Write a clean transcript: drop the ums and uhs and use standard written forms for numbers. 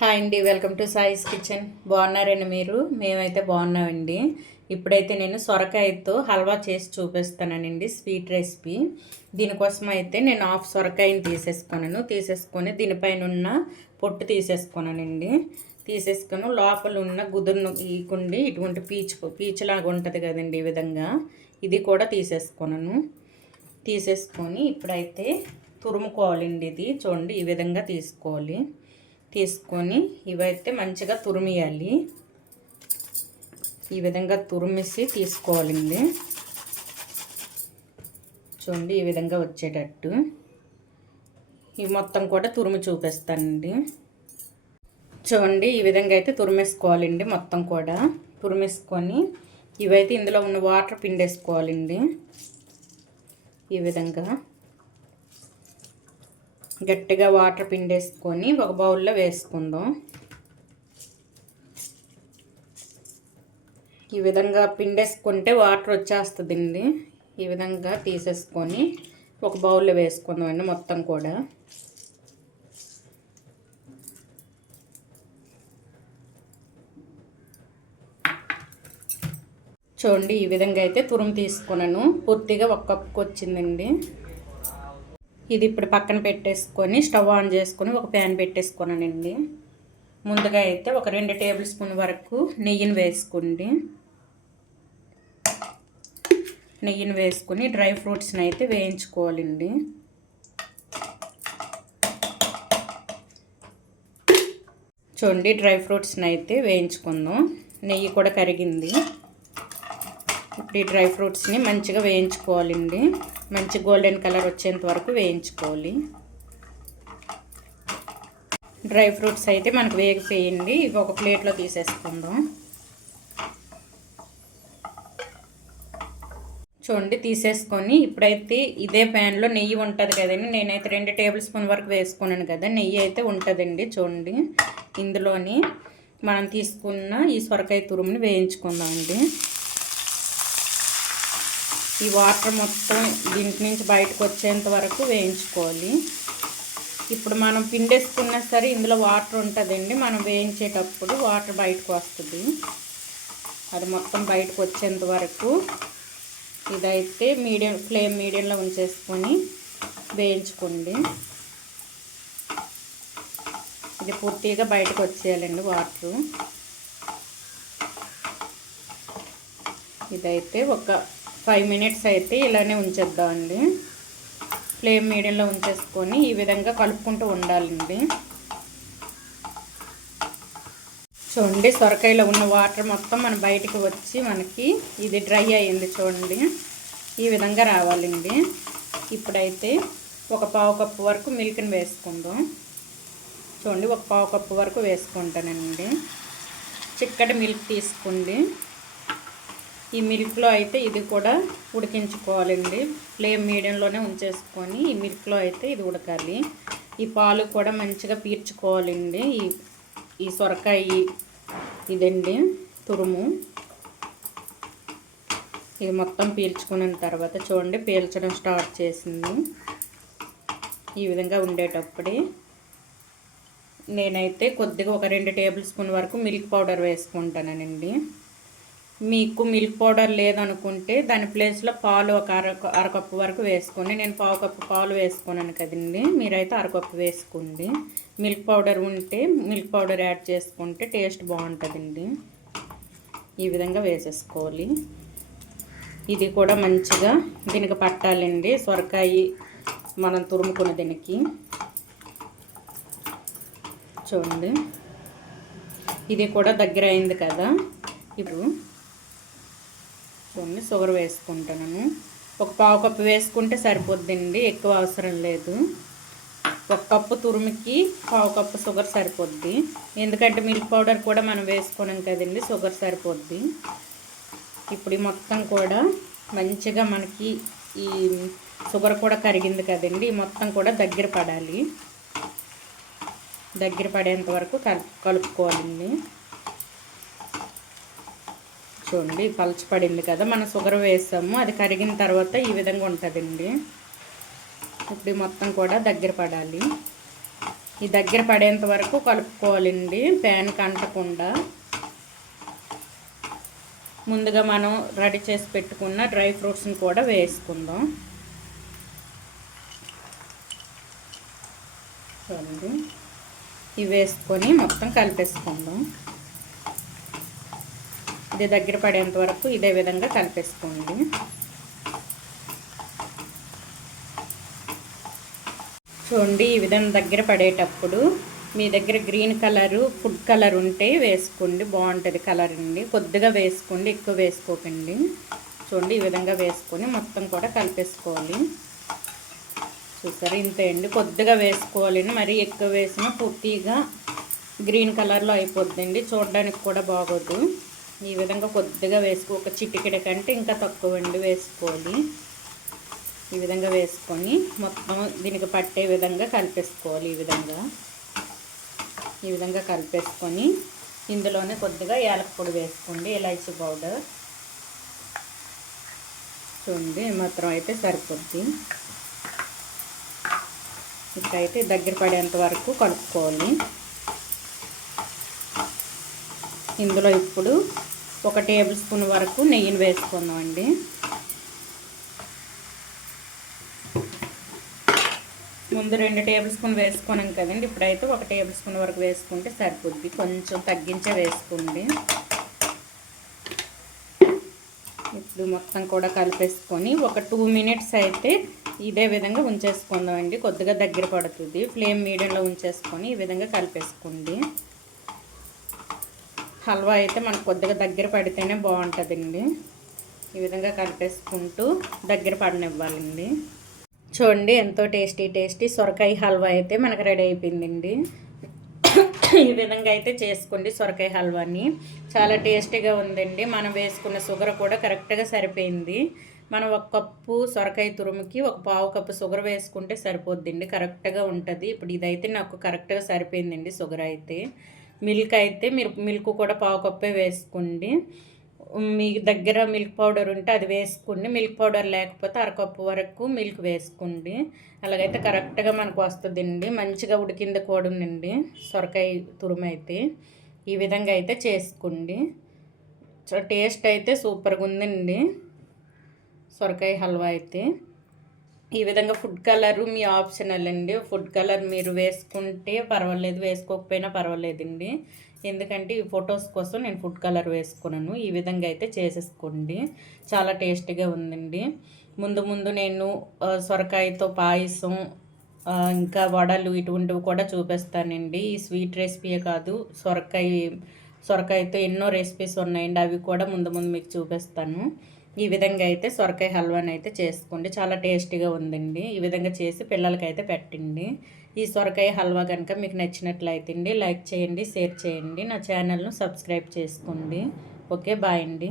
Hi అండి, welcome to సాయిస్ kitchen. బాగున్నారండి మీరు? మేమైతే బాగున్నామండి. ఇప్పుడైతే నేను సొరకాయతో హల్వా చేసి చూపిస్తానండి, స్వీట్ రెసిపీ. దీనికోసం అయితే నేను హాఫ్ సొరకాయని తీసేసుకొని దీనిపైన ఉన్న పొట్టు తీసేసుకున్నానండి. తీసేసుకొని లోపల ఉన్న గుదురును ఈకుండి ఇటువంటి పీచులాగా ఉంటుంది కదండి, ఈ విధంగా ఇది కూడా తీసేసుకొని ఇప్పుడైతే తురుముకోవాలండి. ఇది చూడండి, ఈ విధంగా తీసుకొని ఇవైతే మంచిగా తురిమియాలి. ఈ విధంగా తురిమేసి తీసుకోవాలండి. చూడండి, ఈ విధంగా వచ్చేటట్టు ఇవి మొత్తం కూడా తురిమి చూపిస్తానండి. చూడండి, ఈ విధంగా అయితే తురిమేసుకోవాలండి. మొత్తం కూడా తురిమేసుకొని ఇవైతే ఇందులో ఉన్న వాటర్ పిండేసుకోవాలండి. ఈ విధంగా గట్టిగా వాటర్ పిండేసుకొని ఒక బౌల్లో వేసుకుందాం. ఈ విధంగా పిండేసుకుంటే వాటర్ వచ్చేస్తుందండి. ఈ విధంగా తీసేసుకొని ఒక బౌల్లో వేసుకుందాం అండి మొత్తం కూడా. చూడండి, ఈ విధంగా అయితే తురుము తీసుకున్నాను. పూర్తిగా ఒక కప్పుకి వచ్చిందండి. ఇది ఇప్పుడు పక్కన పెట్టేసుకొని స్టవ్ ఆన్ చేసుకొని ఒక ప్యాన్ పెట్టేసుకున్నానండి. ముందుగా అయితే ఒక 2 టేబుల్ స్పూన్ వరకు నెయ్యిని వేసుకొని డ్రై ఫ్రూట్స్ని అయితే వేయించుకోవాలండి. చూడండి, డ్రై ఫ్రూట్స్ని అయితే వేయించుకుందాం. నెయ్యి కూడా కరిగింది. ఇప్పుడు ఈ డ్రై ఫ్రూట్స్ని మంచిగా వేయించుకోవాలండి. మంచి గోల్డెన్ కలర్ వచ్చేంత వరకు వేయించుకోవాలి. డ్రై ఫ్రూట్స్ అయితే మనకు వేగిపోయింది. ఇవి ఒక ప్లేట్లో తీసేసుకుందాం. చూడండి, తీసేసుకొని ఇప్పుడైతే ఇదే ప్యాన్లో నెయ్యి ఉంటుంది కదండి. నేనైతే 2 టేబుల్ స్పూన్ వరకు వేసుకున్నాను కదా, నెయ్యి అయితే ఉంటుందండి. చూడండి, ఇందులోని మనం తీసుకున్న ఈ సొరకాయ తురుముని వేయించుకుందామండి. ఈ వాటర్ మొత్తం దీంట్ నుంచి బయటకు వచ్చేంత వరకు వేయించుకోవాలి. ఇప్పుడు మనం పిండేసుకున్నా సరే ఇందులో వాటర్ ఉంటుందండి. మనం వేయించేటప్పుడు వాటర్ బయటకు వస్తుంది. అది మొత్తం బయటకు వచ్చేంత వరకు ఇదైతే ఫ్లేమ్ మీడియంలో ఉంచేసుకొని వేయించుకోండి. ఇది పూర్తిగా బయటకు వచ్చేయాలండి వాటరు. ఇదైతే ఒక 5 మినిట్స్ అయితే ఇలానే ఉంచేద్దామండి. ఫ్లేమ్ మీడియంలో ఉంచేసుకొని ఈ విధంగా కలుపుకుంటూ ఉండాలండి. చూడండి, సొరకాయలో ఉన్న వాటర్ మొత్తం మన బయటికి వచ్చి మనకి ఇది డ్రై అయ్యింది. చూడండి, ఈ విధంగా రావాలండి. ఇప్పుడైతే ఒక పావు కప్పు వరకు మిల్క్ని వేసుకుందాం. చూడండి, ఒక పావు కప్పు వరకు వేసుకుంటానండి. చిక్కటి మిల్క్ తీసుకోండి. ఈ మిల్క్లో అయితే ఇది కూడా ఉడికించుకోవాలండి. ఫ్లేమ్ మీడియంలోనే ఉంచేసుకొని ఈ మిల్క్లో అయితే ఇది ఉడకాలి. ఈ పాలు కూడా మంచిగా పీల్చుకోవాలండి. ఈ సొరకాయ ఇదండి తురుము. ఇది మొత్తం పీల్చుకున్న తర్వాత చూడండి, పీల్చడం స్టార్ట్ చేసింది. ఈ విధంగా ఉండేటప్పుడే నేనైతే కొద్దిగా ఒక 2 టేబుల్ స్పూన్ వరకు మిల్క్ పౌడర్ వేసుకుంటానండి. మీకు మిల్క్ పౌడర్ లేదనుకుంటే దాని ప్లేస్లో పాలు ఒక అరకప్పు వరకు వేసుకొని, నేను పావు కప్పు పాలు వేసుకున్నాను కదండి, మీరైతే అరకప్పు వేసుకోండి. మిల్క్ పౌడర్ ఉంటే మిల్క్ పౌడర్ యాడ్ చేసుకుంటే టేస్ట్ బాగుంటుందండి. ఈ విధంగా వేసేసుకోవాలి. ఇది కూడా మంచిగా దీనికి పట్టాలండి, సొరకాయ మనం తురుముకున్న దీనికి. చూడండి, ఇది కూడా దగ్గర అయింది కదా. ఇప్పుడు చూడండి, షుగర్ వేసుకుంటాను. ఒక పావు కప్పు వేసుకుంటే సరిపోద్దండి, ఎక్కువ అవసరం లేదు. ఒక కప్పు తురుముకి పావు కప్పు షుగర్ సరిపోద్ది. ఎందుకంటే మిల్క్ పౌడర్ కూడా మనం వేసుకున్నాం కదండి, షుగర్ సరిపోద్ది. ఇప్పుడు మొత్తం కూడా మంచిగా మనకి ఈ షుగర్ కూడా కరిగింది కదండి, మొత్తం కూడా దగ్గర పడాలి. దగ్గర పడేంత వరకు కలుపుకోవాలండి. చూడండి, పలచపడింది కదా, మనం షుగర్ వేసాము, అది కరిగిన తర్వాత ఈ విధంగా ఉంటుందండి. ఇప్పుడు మొత్తం కూడా దగ్గర పడాలి. ఈ దగ్గర పడేంత వరకు కలుపుకోవాలండి, ప్యాన్కి అంటకుండా. ముందుగా మనం రెడీ చేసి పెట్టుకున్న డ్రై ఫ్రూట్స్ని కూడా వేసుకుందాం. చూడండి, ఇవి వేసుకొని మొత్తం కలిపేసుకుందాం. ఇది దగ్గర పడేంత వరకు ఇదే విధంగా కలిపేసుకోండి. చూడండి, ఈ విధంగా దగ్గర పడేటప్పుడు మీ దగ్గర గ్రీన్ కలరు ఫుడ్ కలర్ ఉంటే వేసుకోండి, బాగుంటుంది కలర్ అండి. కొద్దిగా వేసుకోండి, ఎక్కువ వేసుకోకండి. చూడండి, ఈ విధంగా వేసుకొని మొత్తం కూడా కలిపేసుకోవాలి. చూసారు, ఇంతే అండి. కొద్దిగా వేసుకోవాలండి, మరీ ఎక్కువ వేసినా పూర్తిగా గ్రీన్ కలర్లో అయిపోద్దండి, చూడడానికి కూడా బాగోదు. ఈ విధంగా కొద్దిగా ఒక చిటికెడ కంటే ఇంకా తక్కువ అండి వేసుకోవాలి. ఈ విధంగా వేసుకొని మొత్తం దీనికి పట్టే విధంగా కలిపేసుకోవాలి. ఈ విధంగా కలిపేసుకొని ఇందులోనే కొద్దిగా యాలక పొడి వేసుకోండి, ఇలాచీ పౌడర్. చూడండి, మాత్రం అయితే సరిపోద్ది. ఇట్లయితే దగ్గర పడేంత వరకు కలుపుకోవాలి. ఇందులో ఇప్పుడు 1 టేబుల్ స్పూన్ వరకు నెయ్యిని వేసుకుందామండి. ముందు 2 టేబుల్ స్పూన్ వేసుకున్నాం కదండి, ఇప్పుడైతే 1 టేబుల్ స్పూన్ వరకు వేసుకుంటే సరిపోద్ది. కొంచెం తగ్గించే వేసుకోండి. ఇప్పుడు మొత్తం కూడా కలిపేసుకొని ఒక 2 మినిట్స్ అయితే ఇదే విధంగా ఉంచేసుకుందామండి. కొద్దిగా దగ్గర పడుతుంది, ఫ్లేమ్ మీడియంలో ఉంచేసుకొని ఈ విధంగా కలిపేసుకోండి. హల్వా అయితే మనకు కొద్దిగా దగ్గర పడితేనే బాగుంటుందండి. ఈ విధంగా కలిపేసుకుంటూ దగ్గర పడనివ్వాలండి. చూడండి, ఎంతో టేస్టీ సొరకాయ హల్వా అయితే మనకు రెడీ అయిపోయిందండి. ఈ విధంగా అయితే చేసుకోండి సొరకాయ హల్వాని, చాలా టేస్టీగా ఉందండి. మనం వేసుకున్న షుగర్ కూడా కరెక్ట్గా సరిపోయింది. మనం 1 కప్పు సొరకాయ తురుముకి 1/4 కప్పు షుగర్ వేసుకుంటే సరిపోద్దండి, కరెక్ట్గా ఉంటుంది. ఇప్పుడు ఇదైతే నాకు కరెక్ట్గా సరిపోయిందండి షుగర్ అయితే. మిల్క్ అయితే మీరు మిల్క్ కూడా 1/4 కప్పే వేసుకోండి. మీ దగ్గర మిల్క్ పౌడర్ ఉంటే అది వేసుకోండి, మిల్క్ పౌడర్ లేకపోతే 1/2 కప్పు వరకు మిల్క్ వేసుకోండి. అలాగైతే కరెక్ట్గా మనకు వస్తుందండి, మంచిగా ఉడికింది కూడా ఉందండి సొరకాయ తురుము అయితే. ఈ విధంగా అయితే చేసుకోండి. టేస్ట్ అయితే సూపర్గా ఉందండి సొరకాయ హల్వా అయితే. ఈ విధంగా ఫుడ్ కలరు మీ ఆప్షనల్ అండి. ఫుడ్ కలర్ మీరు వేసుకుంటే పర్వాలేదు, వేసుకోకపోయినా పర్వాలేదండి. ఎందుకంటే ఈ ఫొటోస్ కోసం నేను ఫుడ్ కలర్ వేసుకున్నాను. ఈ విధంగా అయితే చేసేసుకోండి, చాలా టేస్టీగా ఉందండి. ముందు నేను సొరకాయతో పాయసం, ఇంకా వడలు ఇటువంటివి కూడా చూపిస్తానండి. ఈ స్వీట్ రెసిపీయే కాదు, సొరకాయతో ఎన్నో రెసిపీస్ ఉన్నాయండి, అవి కూడా ముందు మీకు చూపిస్తాను. ఈ విధంగా అయితే సొరకాయ హల్వాని అయితే చేసుకోండి, చాలా టేస్టీగా ఉందండి. ఈ విధంగా చేసి పిల్లలకైతే పెట్టండి. ఈ సొరకాయ హల్వా కనుక మీకు నచ్చినట్లయితే లైక్ చేయండి, షేర్ చేయండి, నా ఛానల్ను సబ్స్క్రైబ్ చేసుకోండి. ఓకే, బాయ్ అండి.